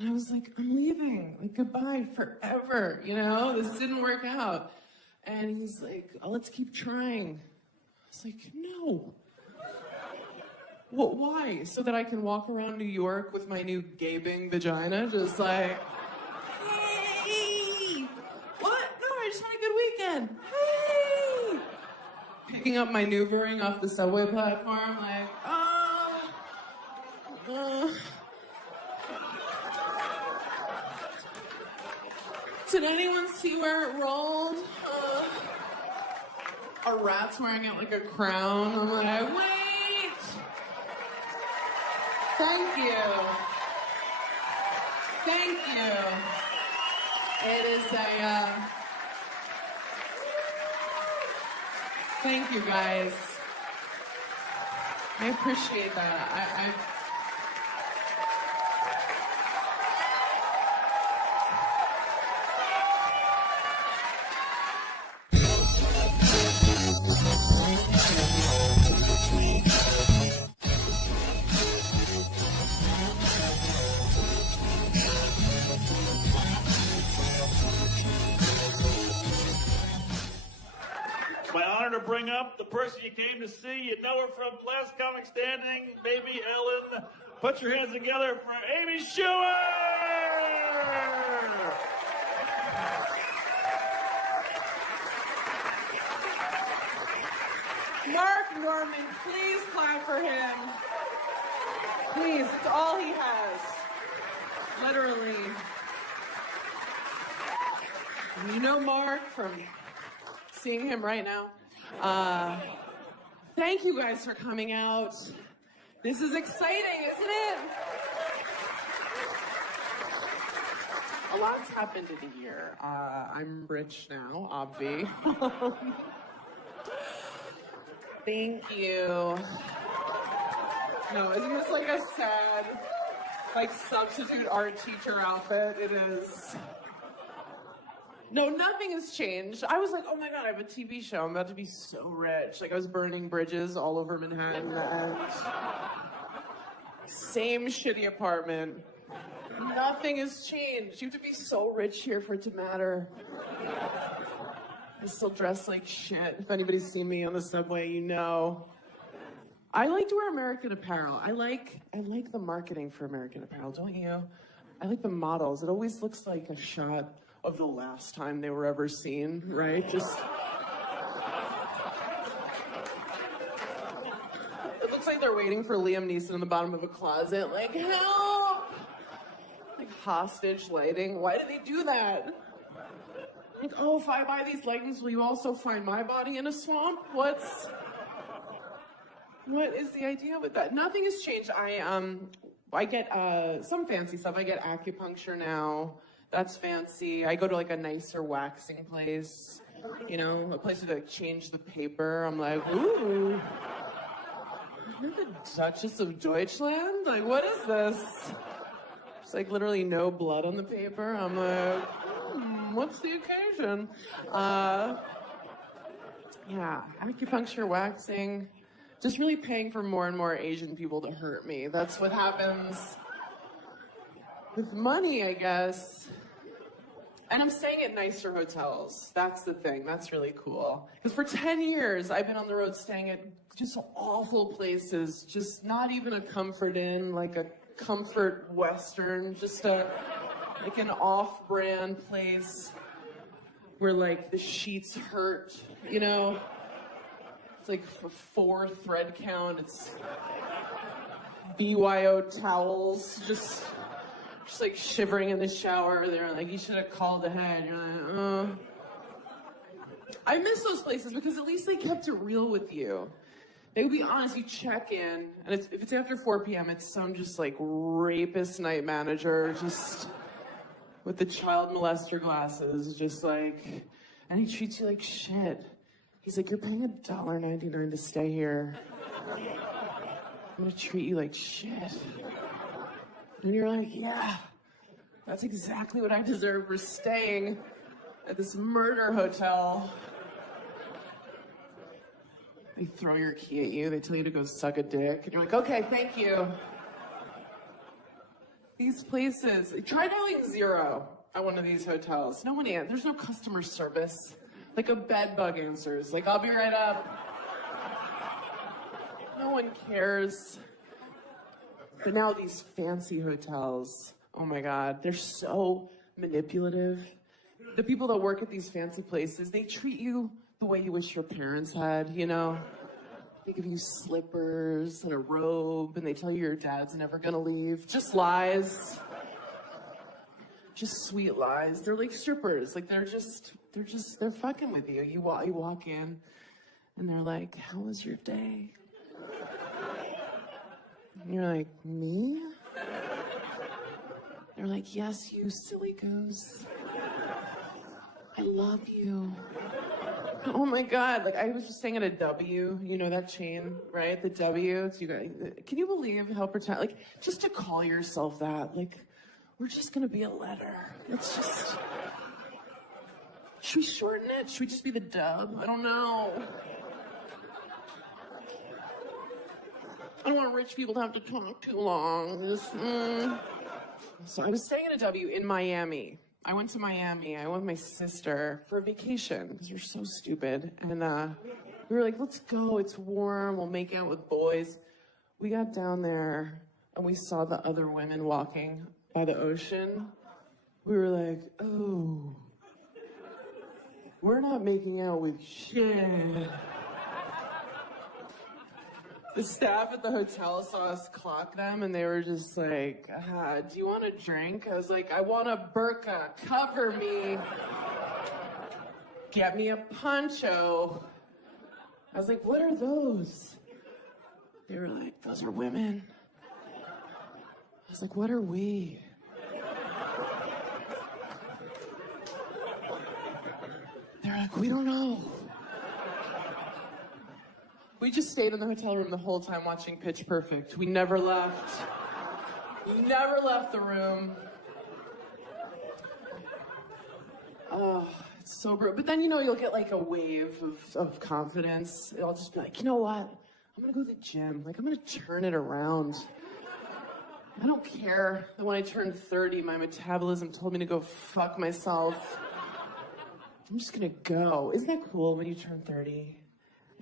And I was like, I'm leaving. Like, goodbye forever. You know, this didn't work out. And he's like, oh, let's keep trying. I was like, no. Well, why? So that I can walk around New York with my new gaping vagina, just like, hey! What? No, I just had a good weekend. Hey! Picking up my Newbering off the subway platform, like, Did anyone see where it rolled? A rat's wearing it like a crown. I'm like, wait! Thank you. Thank you. It is thank you guys. I appreciate that. It's my honor to bring up the person you came to see. You know her from Last Comic Standing, Baby Ellen. Put your hands together for Amy Schumer! Mark Norman, please clap for him. Please, it's all he has. Literally. You know Mark from seeing him right now. Thank you guys for coming out. This is exciting, isn't it? A lot's happened in a year. I'm rich now, obvi. Thank you. No, isn't this like a sad, like, substitute art teacher outfit? It is. No, nothing has changed. I was like, oh my God, I have a TV show. I'm about to be so rich. Like, I was burning bridges all over Manhattan. And same shitty apartment. Nothing has changed. You have to be so rich here for it to matter. I still dress like shit. If anybody's seen me on the subway, you know. I like to wear American Apparel. I like the marketing for American Apparel, don't you? I like the models. It always looks like a shot of the last time they were ever seen, right? Just. It looks like they're waiting for Liam Neeson in the bottom of a closet, like, help! Like hostage lighting. Why do they do that? Like, oh, if I buy these leggings, will you also find my body in a swamp? What is the idea with that? Nothing has changed. I get some fancy stuff. I get acupuncture now. That's fancy. I go to like a nicer waxing place, you know, a place to like change the paper. I'm like, ooh, you're the Duchess of Deutschland? Like, what is this? It's like literally no blood on the paper. I'm like, what's the occasion? Yeah, acupuncture, waxing, just really paying for more and more Asian people to hurt me. That's what happens with money, I guess. And I'm staying at nicer hotels. That's the thing. That's really cool. Because for 10 years, I've been on the road staying at just awful places. Just not even a Comfort Inn, like a Comfort Western, just like an off-brand place where like the sheets hurt, you know? It's like for 4 thread count. It's BYO towels, just like shivering in the shower. They're like, you should have called ahead. You're like, I miss those places because at least they kept it real with you. They would be honest. You check in, and if it's after 4 p.m., it's some just like rapist night manager, just with the child molester glasses, just like, and he treats you like shit. He's like, you're paying $1.99 to stay here. I'm gonna treat you like shit. And you're like, yeah, that's exactly what I deserve for staying at this murder hotel. They throw your key at you. They tell you to go suck a dick. And you're like, okay, thank you. These places. Try dialing 0 at one of these hotels. No one answers. There's no customer service. Like a bed bug answers. Like, I'll be right up. No one cares. But now these fancy hotels, oh my God, they're so manipulative. The people that work at these fancy places, they treat you the way you wish your parents had, you know? They give you slippers and a robe, and they tell you your dad's never gonna leave. Just lies. Just sweet lies. They're like strippers. Like, they're fucking with you. You walk in, and they're like, how was your day? And you're like, me? They're like, yes, you silly goose. I love you. Oh my God, like I was just staying at a W, you know that chain, right? The W, it's you guys. Can you believe how like, just to call yourself that, like, we're just gonna be a letter. Let's just, should we shorten it? Should we just be the dub? I don't know. I don't want rich people to have to talk too long. Just, So I was staying at a W in Miami. I went to Miami. I went with my sister for a vacation because we're so stupid. And we were like, let's go. It's warm. We'll make out with boys. We got down there and we saw the other women walking by the ocean. We were like, oh, we're not making out with shit. The staff at the hotel saw us clock them, and they were just like, do you want a drink? I was like, I want a burqa. Cover me. Get me a poncho. I was like, what are those? They were like, those are women. I was like, what are we? They're like, we don't know. We just stayed in the hotel room the whole time watching Pitch Perfect. We never left. We never left the room. Oh, it's so brutal. But then, you know, you'll get like a wave of confidence. I'll just be like, you know what? I'm gonna go to the gym. Like, I'm gonna turn it around. I don't care that when I turned 30, my metabolism told me to go fuck myself. I'm just gonna go. Isn't that cool when you turn 30?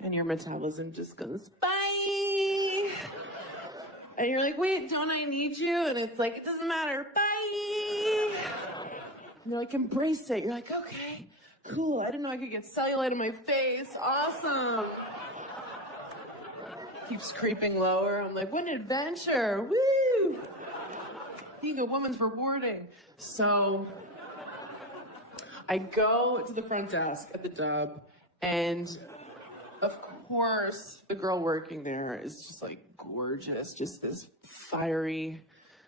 And your metabolism just goes, bye! And you're like, wait, don't I need you? And it's like, it doesn't matter, bye! And you're like, embrace it. You're like, okay, cool. I didn't know I could get cellulite in my face. Awesome. Keeps creeping lower. I'm like, what an adventure. Woo! Being a woman's rewarding. So I go to the front desk at the Dub, and of course, the girl working there is just like gorgeous, just this fiery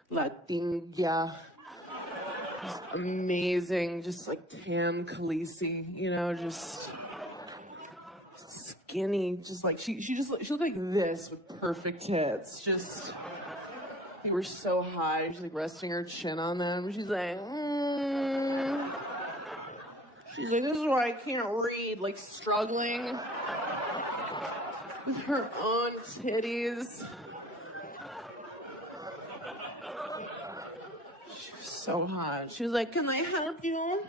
Latina, just amazing, just like tan Khaleesi, you know, just skinny, just like she looked like this with perfect tits, just they were so high. She's like resting her chin on them. She's like, She's like, this is why I can't read, like struggling with her own titties. She was so hot. She was like, can I help you?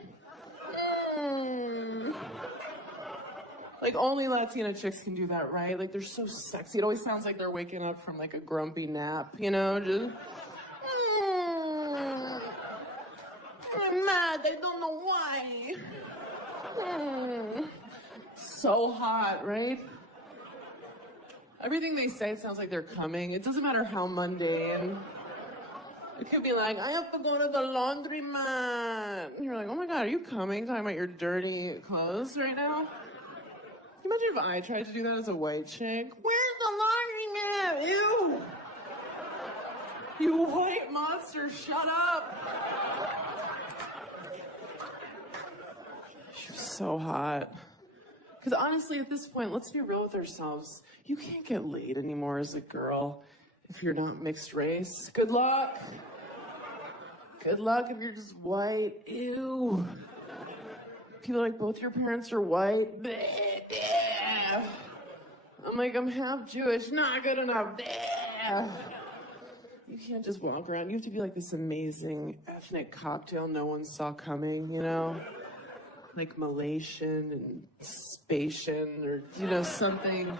Like, only Latina chicks can do that, right? Like, they're so sexy. It always sounds like they're waking up from, like, a grumpy nap, you know? Just, I'm mad. I don't know why. So hot, right? Everything they say sounds like they're coming. It doesn't matter how mundane. It could be like, I have to go to the laundromat. And you're like, oh my God, are you coming? Talking about your dirty clothes right now? Can you imagine if I tried to do that as a white chick? Where's the laundromat? Ew! You white monster, shut up! She was so hot. Because honestly, at this point, let's be real with ourselves. You can't get laid anymore as a girl if you're not mixed race. Good luck. Good luck if you're just white. Ew. People are like, both your parents are white. I'm like, I'm half Jewish. Not good enough. You can't just walk around. You have to be like this amazing ethnic cocktail no one saw coming, you know? Like Malaysian and Spatian or, you know, something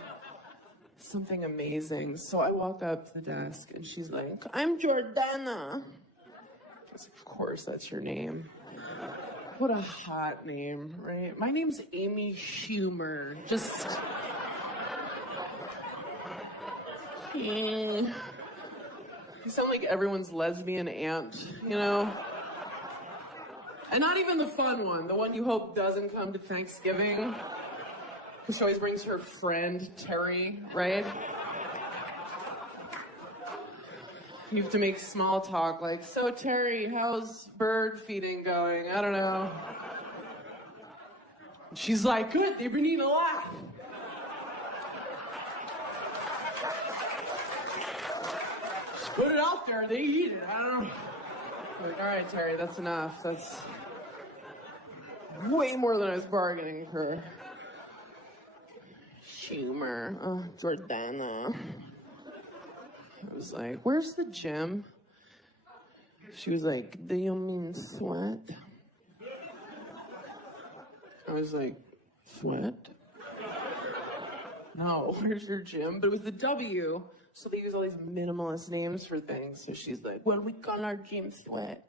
amazing. So I walk up to the desk and she's like, I'm Jordana. I was like, of course, that's your name. What a hot name, right? My name's Amy Schumer. Just... You sound like everyone's lesbian aunt, you know? And not even the fun one, the one you hope doesn't come to Thanksgiving. Because she always brings her friend, Terry, right? You have to make small talk like, so Terry, how's bird feeding going? I don't know. She's like, good, they've been eating a lot. Just put it out there, they eat it, I don't know. I'm like, all right, Terry, that's enough. That's way more than I was bargaining for. Schumer, oh, Jordana. I was like, where's the gym? She was like, do you mean sweat? I was like, sweat? No, where's your gym? But it was the W, so they use all these minimalist names for things. So she's like, well, we call our gym sweat.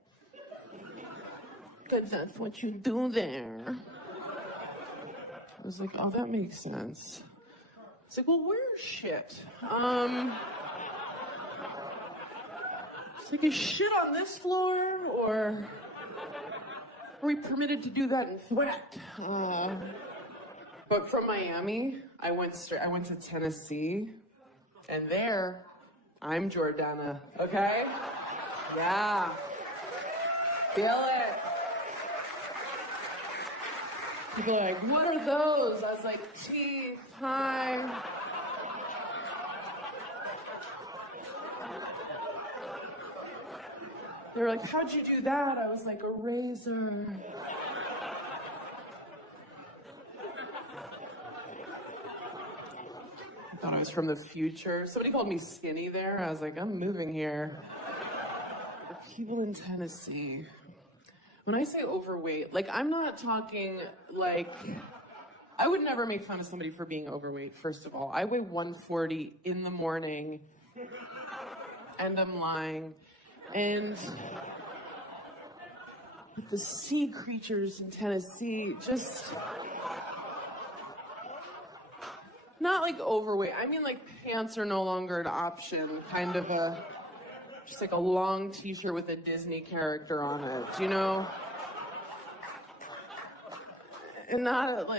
Because that's what you do there. I was like, oh, that makes sense. It's like, well, where's shit? It's like, is shit on this floor, or are we permitted to do that in sweat? But from Miami, I went to Tennessee, and there, I'm Jordana, okay? Yeah. Feel it. People are like, what are those? I was like, teeth, hi. They were like, how'd you do that? I was like, a razor. I thought I was from the future. Somebody called me skinny there. I was like, I'm moving here. The people in Tennessee. When I say overweight, like, I'm not talking like, I would never make fun of somebody for being overweight, first of all. I weigh 140 in the morning, and I'm lying. And with the sea creatures in Tennessee, just not like overweight. I mean, like, pants are no longer an option, kind of just like a long t-shirt with a Disney character on it, you know? And not like